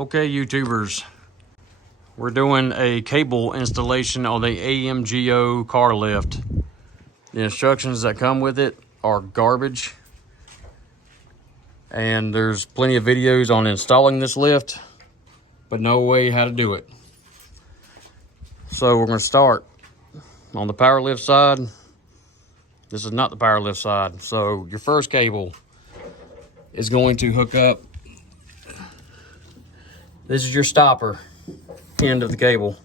Okay, YouTubers, we're doing a cable installation on the AMGO car lift. The instructions that come with it are garbage, and there's plenty of videos on installing this lift, but no way how to do it. So we're going to start on the power lift side. This is not the power lift side. So your first cable is going to hook up. This is your stopper end of the cable.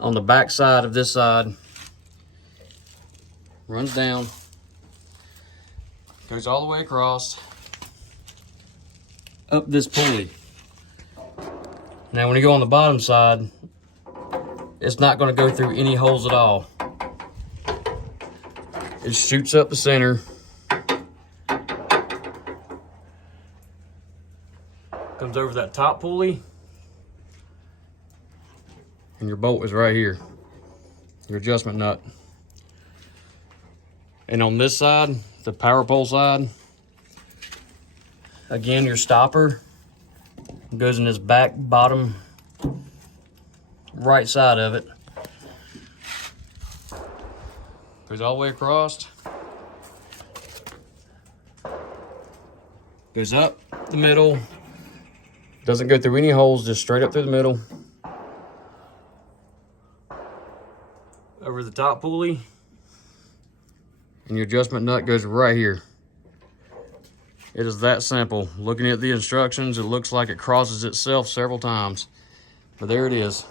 On the back side of this side, runs down, goes all the way across, up this pulley. Now when you go on the bottom side, it's not going to go through any holes at all. It shoots up the center, comes over that top pulley, and your bolt is right here, your adjustment nut. And on this side, the power pole side, again, your stopper goes in this back bottom right side of it. Goes all the way across. Goes up the middle. Doesn't go through any holes, just straight up through the middle. Over the top pulley. And your adjustment nut goes right here. It is that simple. Looking at the instructions, it looks like it crosses itself several times. But there it is.